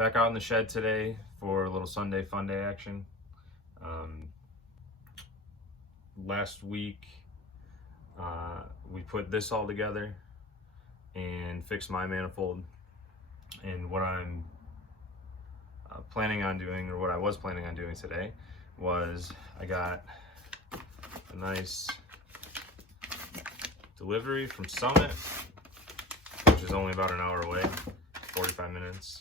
Back out in the shed today for a little Sunday fun day action. Last week we put this all together and fixed my manifold, and what I'm planning on doing, or what I was planning on doing today, was I got a nice delivery from Summit, which is only about an hour away, 45 minutes,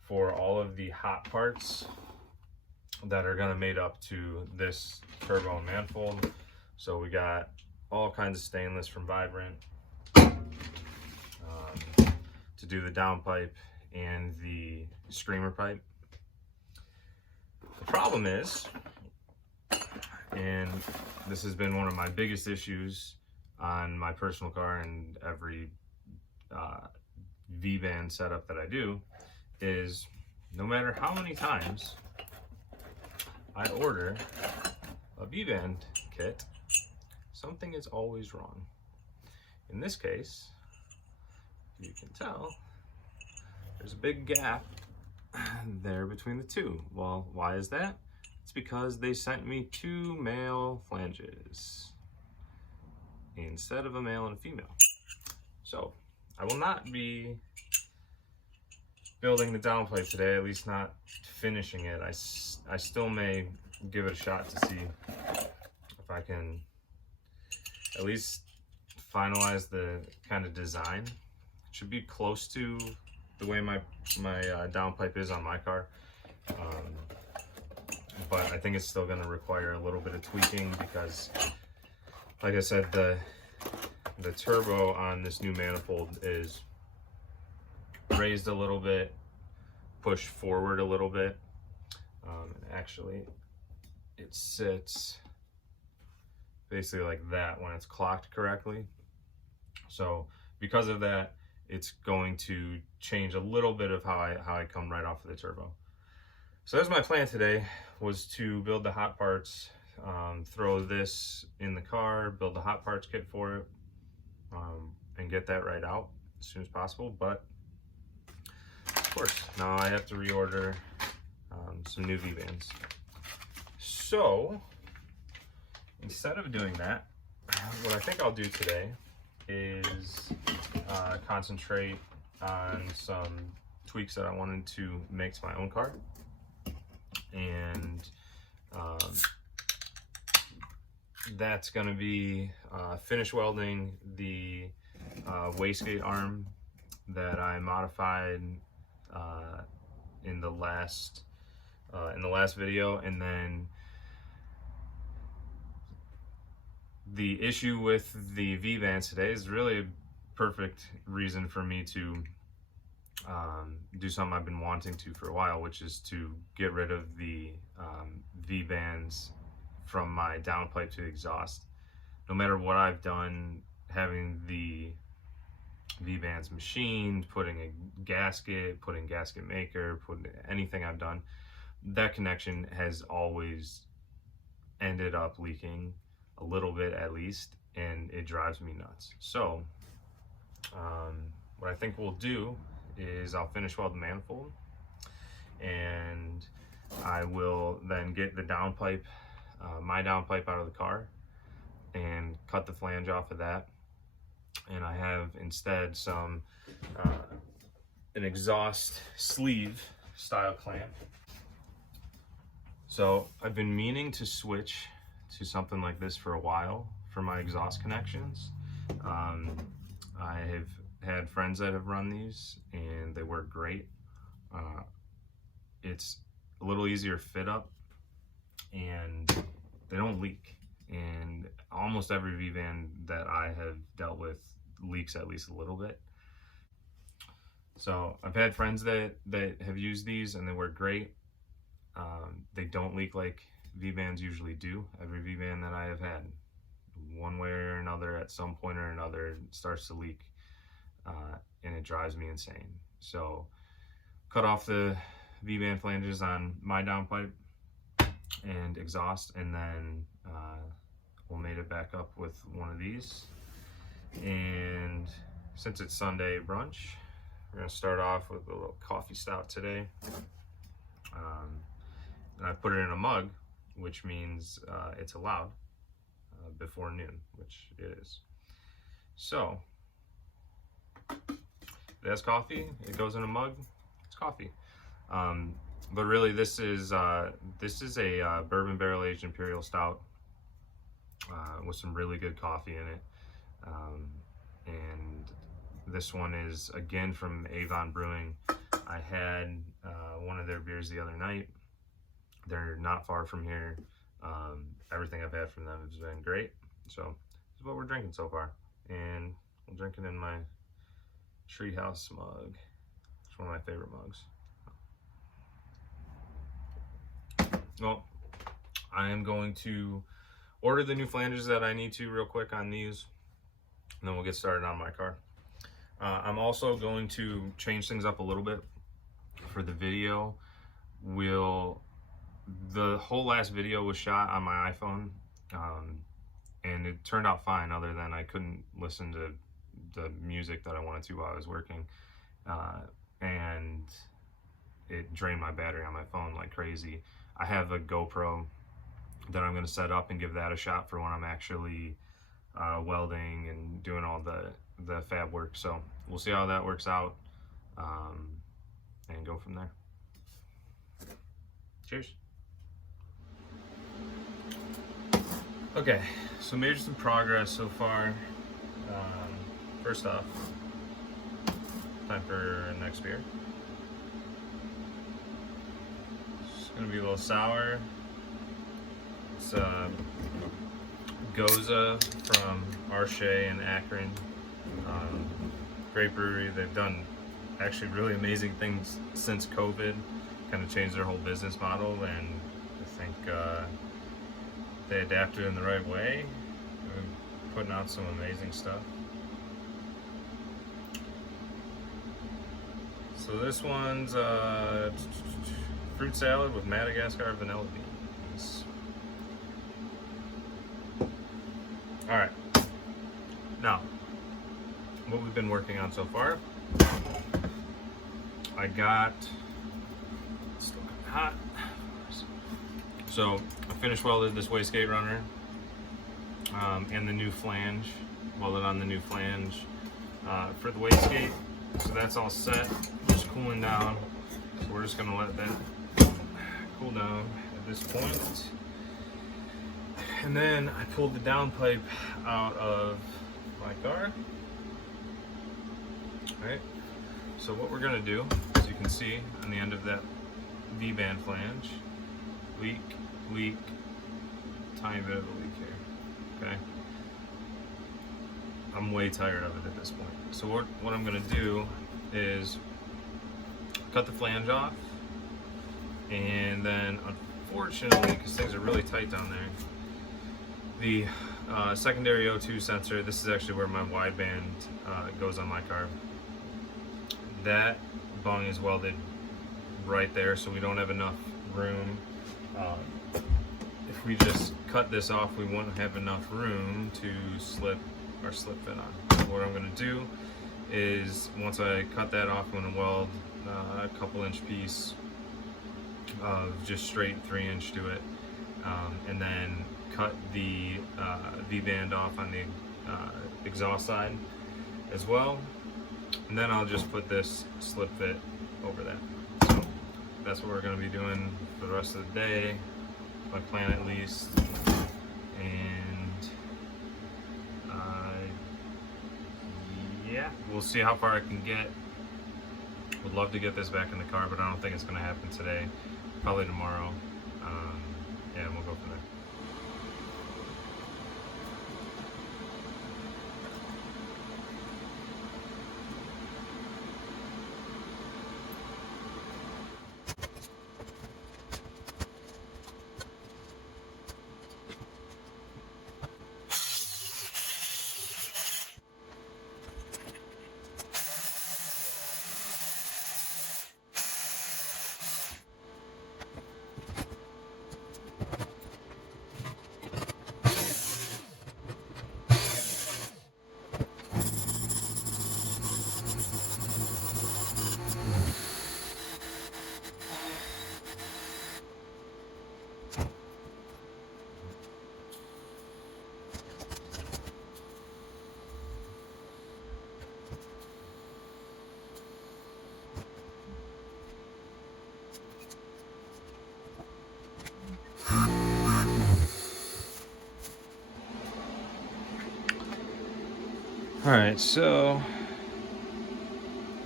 for all of the hot parts that are going to made up to this turbo and manifold. So we got all kinds of stainless from Vibrant to do the downpipe and the screamer pipe. The problem is, and this has been one of my biggest issues on my personal car and every V-band setup that I do, is no matter how many times I order a V-band kit, something is always wrong. In this case, you can tell there's a big gap there between the two. Well, why is that? It's because they sent me two male flanges instead of a male and a female. So I will not be building the downpipe today, at least not finishing it. I still may give it a shot to see if I can at least finalize the kind of design. It should be close to the way my downpipe is on my car, but I think it's still going to require a little bit of tweaking because, like I said, the turbo on this new manifold is raised a little bit, pushed forward a little bit. Actually, it sits basically like that when it's clocked correctly. So because of that, it's going to change a little bit of how I come right off of the turbo. So that's my plan today, was to build the hot parts, throw this in the car, build the hot parts kit for it, and get that right out as soon as possible. But of course, now I have to reorder some new V-bands. So instead of doing that, what I think I'll do today is concentrate on some tweaks that I wanted to make to my own car, and that's going to be finish welding the wastegate arm that I modified in the last video. And then the issue with the V-bands today is really a perfect reason for me to do something I've been wanting to for a while, which is to get rid of the V-bands from my downpipe to the exhaust. No matter what I've done, having the V-bands machined, putting a gasket, putting gasket maker, putting anything I've done, that connection has always ended up leaking a little bit at least, and it drives me nuts. So what I think we'll do is I'll finish weld the manifold, and I will then get the downpipe, my downpipe, out of the car and cut the flange off of that. And I have instead some an exhaust sleeve style clamp. So I've been meaning to switch to something like this for a while for my exhaust connections. I have had friends that have run these and they work great. It's a little easier fit up and they don't leak. And almost every V-band that I have dealt with leaks at least a little bit. So I've had friends that have used these and they work great. They don't leak like V-bands usually do. Every V-band that I have had, one way or another, at some point or another, starts to leak, and it drives me insane. So cut off the V-band flanges on my downpipe and exhaust, and then we'll mate it back up with one of these. And since it's Sunday brunch, We're gonna start off with a little coffee stout today. And I put it in a mug, which means it's allowed before noon, which it is. So it has coffee, it goes in a mug, it's coffee. But really this is a bourbon barrel aged imperial stout with some really good coffee in it. And this one is again from Avon Brewing. I had one of their beers the other night. They're not far from here. Everything I've had from them has been great. So this is what we're drinking so far. And I'm drinking in my Treehouse mug. It's one of my favorite mugs. Well, I am going to order the new flanges that I need to real quick on these, and then we'll get started on my car. I'm also going to change things up a little bit for the video. The whole last video was shot on my iPhone, and it turned out fine, other than I couldn't listen to the music that I wanted to while I was working, and it drained my battery on my phone like crazy. I have a GoPro that I'm going to set up and give that a shot for when I'm actually welding and doing all the fab work. So we'll see how that works out, and go from there. Cheers. Okay, so made some progress so far. First off, time for our next beer. It's gonna be a little sour. It's Goza from Arche in Akron. Great brewery. They've done actually really amazing things since COVID. Kind of changed their whole business model, and I think they adapted in the right way. They're putting out some amazing stuff. So this one's fruit salad with Madagascar vanilla beans. All right. Now, what we've been working on so far, I got, it's still kind of hot. So I finished welded this wastegate runner and the new flange, welded on the new flange for the wastegate. So that's all set, just cooling down. So we're just gonna let that cool down at this point. And then I pulled the downpipe out of my car. All right. So what we're gonna do, as you can see on the end of that V-band flange, leak, tiny bit of a leak here, okay? I'm way tired of it at this point. So what I'm gonna do is cut the flange off, and then unfortunately, because things are really tight down there, the secondary O2 sensor, this is actually where my wideband goes on my car. That bung is welded right there, so we don't have enough room. If we just cut this off, we won't have enough room to slip our slip fit on. So what I'm gonna do is, once I cut that off, I'm gonna weld a couple inch piece of just straight 3-inch to it, and then cut the V-band off on the exhaust side as well. And then I'll just put this slip fit over that. So that's what we're going to be doing for the rest of the day, my plan at least. And yeah, we'll see how far I can get. Would love to get this back in the car, but I don't think it's going to happen today. Probably tomorrow. Yeah, and we'll go from there. All right, so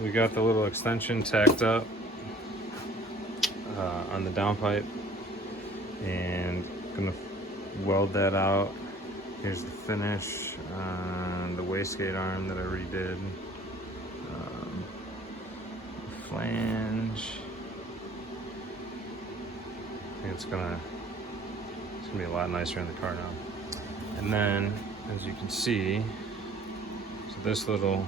we got the little extension tacked up on the downpipe, and gonna weld that out. Here's the finish on the wastegate arm that I redid. Flange. I think it's gonna be a lot nicer in the car now. And then, as you can see, so this little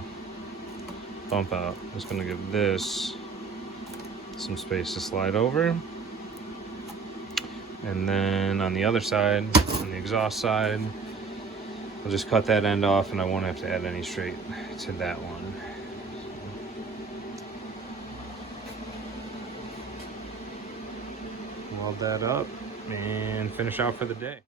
bump out is gonna give this some space to slide over. And then on the other side, on the exhaust side, I'll just cut that end off and I won't have to add any straight to that one. Weld that up and finish out for the day.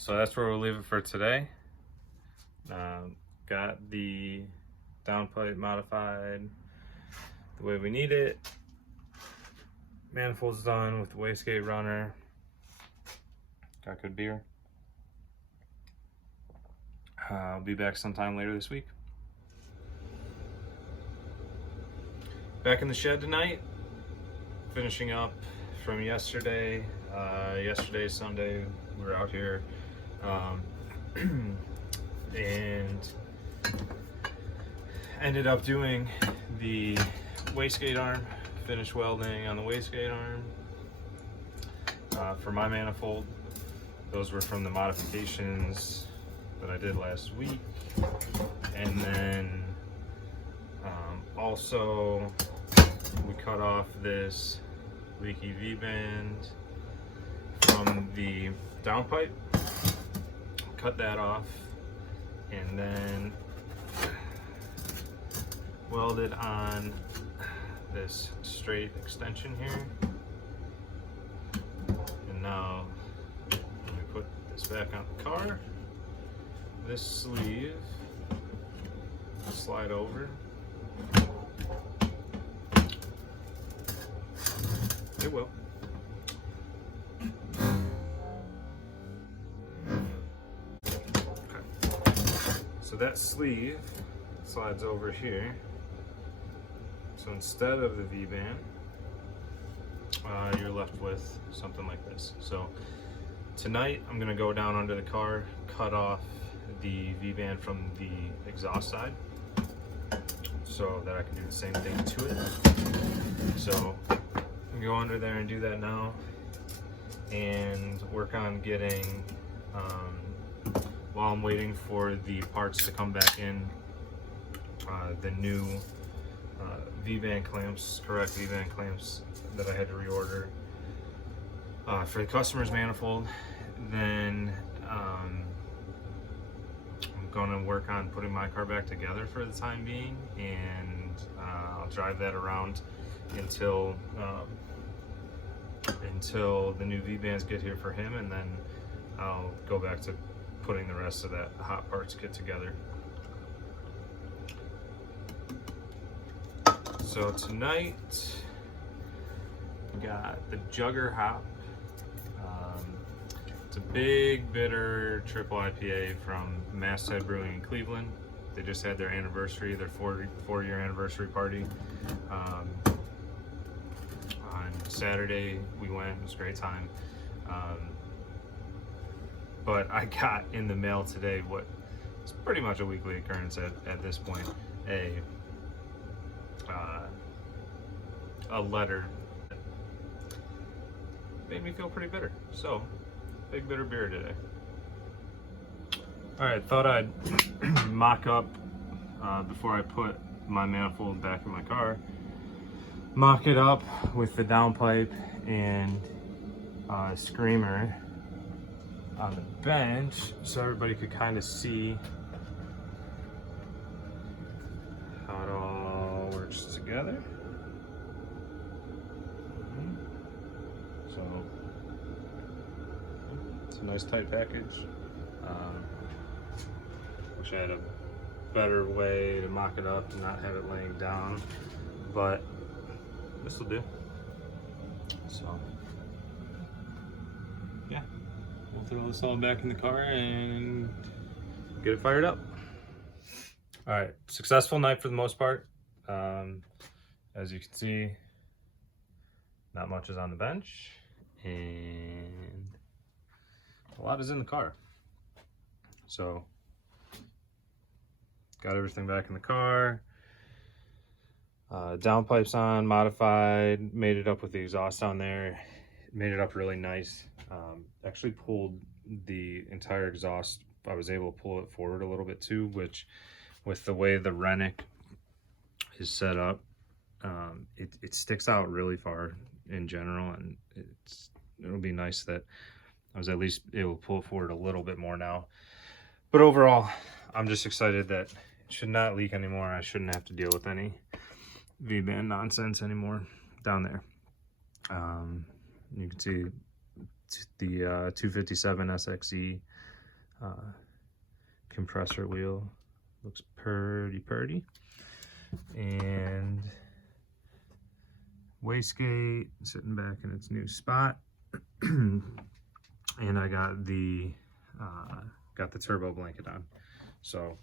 So that's where we'll leave it for today. Got the downpipe modified the way we need it. Manifold's done with the wastegate runner. Got good beer. I'll be back sometime later this week. Back in the shed tonight, finishing up from yesterday. Yesterday, Sunday, we were out here. And ended up doing the wastegate arm, finish welding on the wastegate arm for my manifold. Those were from the modifications that I did last week. And then also we cut off this leaky V-band from the downpipe, cut that off, and then welded on this straight extension here. And now let me put this back on the car. This sleeve will slide over. It will. So that sleeve slides over here. So instead of the V-band, you're left with something like this. So tonight I'm gonna go down under the car, cut off the V-band from the exhaust side so that I can do the same thing to it. So I'm gonna go under there and do that now and work on getting while I'm waiting for the parts to come back in, the new V-band clamps, correct V-band clamps that I had to reorder for the customer's manifold. Then I'm going to work on putting my car back together for the time being, and I'll drive that around until the new V-bands get here for him, and then I'll go back to putting the rest of that hot parts kit together. So tonight we got the Jugger hop. It's a big, bitter triple IPA from Masthead Brewing in Cleveland. They just had their anniversary, their 4-year anniversary party. On Saturday we went, it was a great time. But I got in the mail today what is pretty much a weekly occurrence at this point, a letter that made me feel pretty bitter. So, big bitter beer today. Alright, thought I'd mock up before I put my manifold back in my car. Mock it up with the downpipe and screamer on the bench so everybody could kind of see how it all works together. So a nice tight package. Wish I had a better way to mock it up and not have it laying down, but this will do. So yeah, we'll throw this all back in the car and get it fired up. All right, successful night for the most part. As you can see, not much is on the bench and a lot is in the car. So got everything back in the car. Downpipes on, modified, made it up with the exhaust on there. Made it up really nice. Actually pulled the entire exhaust. I was able to pull it forward a little bit too, which with the way the Rennick is set up, it sticks out really far in general, and it'll be nice that I was at least able to pull it forward a little bit more now. But overall, I'm just excited that it should not leak anymore. I shouldn't have to deal with any V-band nonsense anymore down there. You can see the 257 SXE compressor wheel looks pretty, and wastegate sitting back in its new spot. And I got the turbo blanket on, so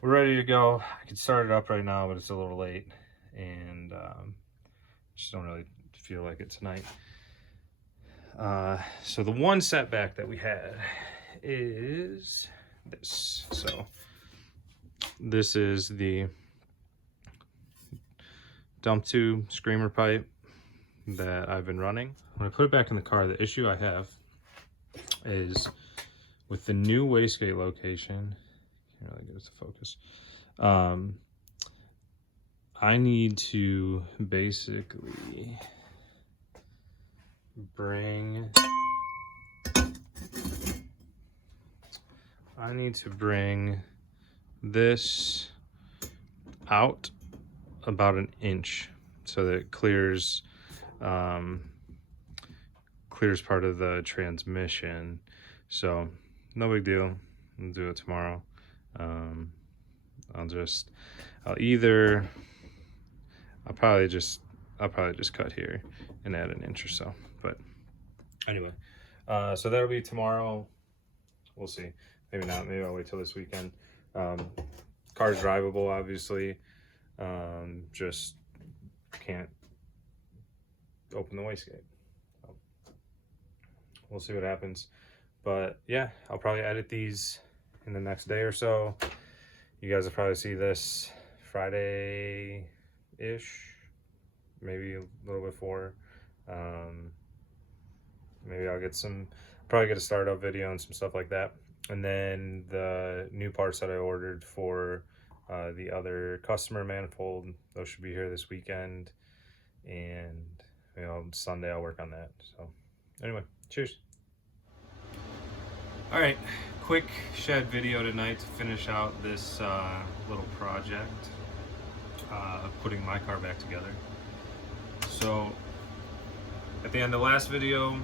we're ready to go. I could start it up right now, but it's a little late, and just don't really feel like it tonight. So the one setback that we had is this. So this is the dump tube screamer pipe that I've been running. When I put it back in the car, the issue I have is with the new wastegate location. Can't really get it to focus. I need to basically bring this out about an inch so that it clears part of the transmission. So no big deal, I'll do it tomorrow. I'll probably just cut here and add an inch or so, but anyway, so that'll be tomorrow. We'll see, maybe not, maybe I'll wait till this weekend. Car's drivable, obviously, just can't open the wastegate. So we'll see what happens, but yeah, I'll probably edit these in the next day or so. You guys will probably see this Friday-ish, maybe a little before. Maybe I'll probably get a startup video and some stuff like that. And then the new parts that I ordered for the other customer manifold, those should be here this weekend. And Sunday I'll work on that. So anyway, cheers. All right, quick shed video tonight to finish out this little project of putting my car back together. So at the end of the last video,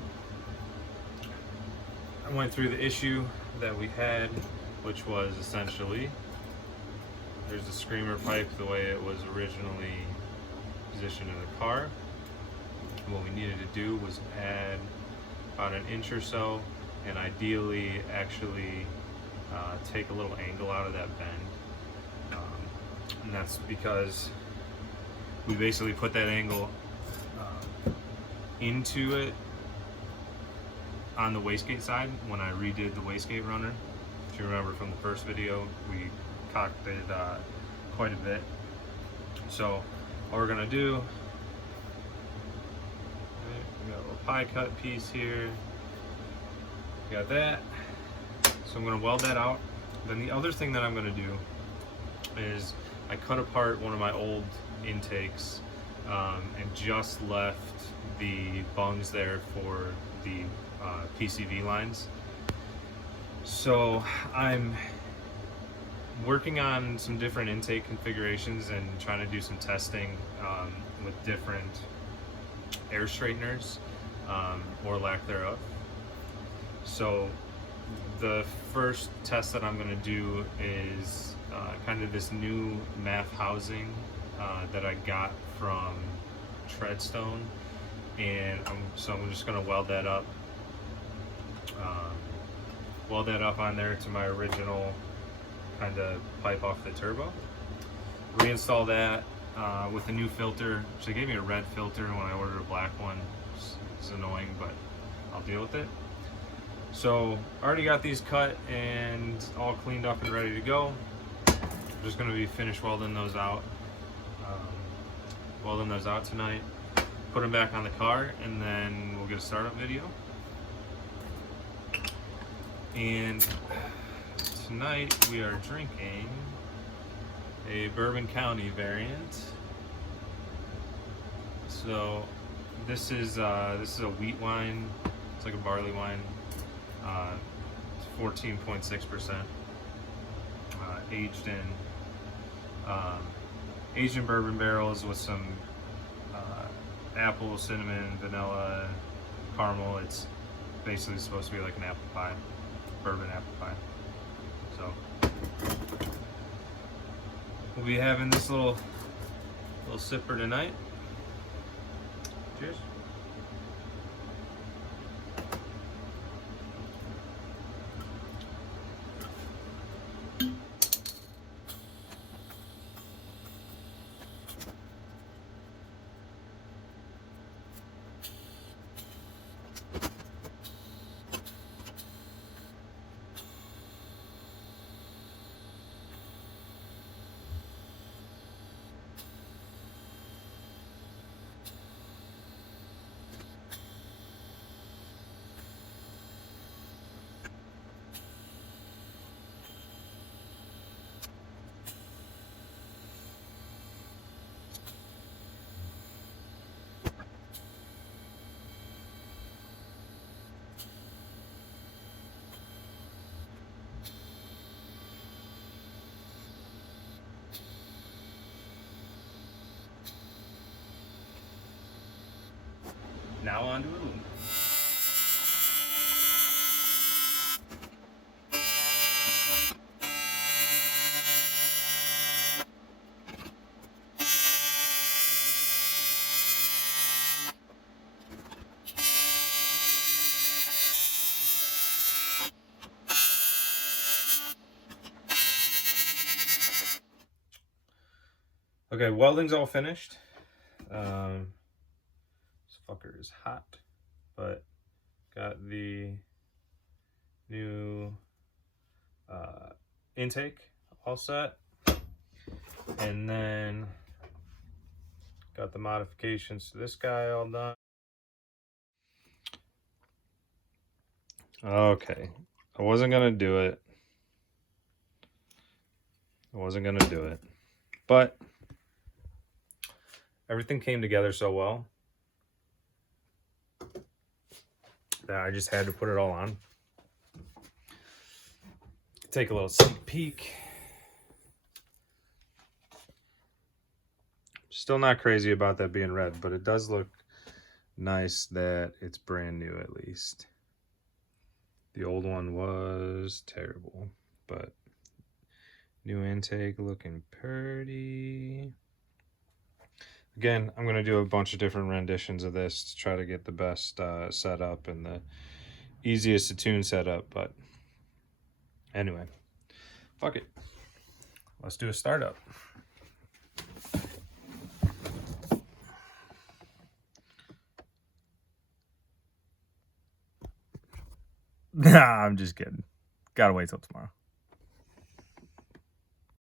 I went through the issue that we had, which was essentially there's the screamer pipe the way it was originally positioned in the car. What we needed to do was add about an inch or so, and ideally actually take a little angle out of that bend. And that's because we basically put that angle into it on the wastegate side when I redid the wastegate runner. If you remember from the first video, we cocked it quite a bit. So what we're gonna do, we got a little pie cut piece here, we got that. So I'm gonna weld that out. Then the other thing that I'm gonna do is I cut apart one of my old intakes and just left the bungs there for the PCV lines. So I'm working on some different intake configurations and trying to do some testing with different air straighteners or lack thereof. So the first test that I'm going to do is kind of this new MAF housing that I got from Treadstone, and I'm just going to weld that up on there to my original kind of pipe off the turbo. Reinstall that with a new filter. So they gave me a red filter when I ordered a black one. It's annoying, but I'll deal with it. So I already got these cut and all cleaned up and ready to go. I'm just going to be finish welding those out. Tonight. Put them back on the car, and then we'll get a startup video. And tonight we are drinking a Bourbon County variant. So this is a wheat wine. It's like a barley wine. It's 14.6%. Aged in bourbon barrels with some apple, cinnamon, vanilla, caramel. It's basically supposed to be like an apple pie, bourbon apple pie. So we'll be having this little sipper tonight. Cheers. Now on to aluminum. Okay, welding's all finished. This fucker is hot, but got the new intake all set, and then got the modifications to this guy all done. Okay, I wasn't gonna do it, but everything came together so well that I just had to put it all on. Take a little sneak peek. Still not crazy about that being red, but it does look nice that it's brand new at least. The old one was terrible, but new intake looking pretty. Again, I'm going to do a bunch of different renditions of this to try to get the best setup and the easiest to tune setup, but anyway, fuck it. Let's do a startup. Nah, I'm just kidding. Gotta wait till tomorrow.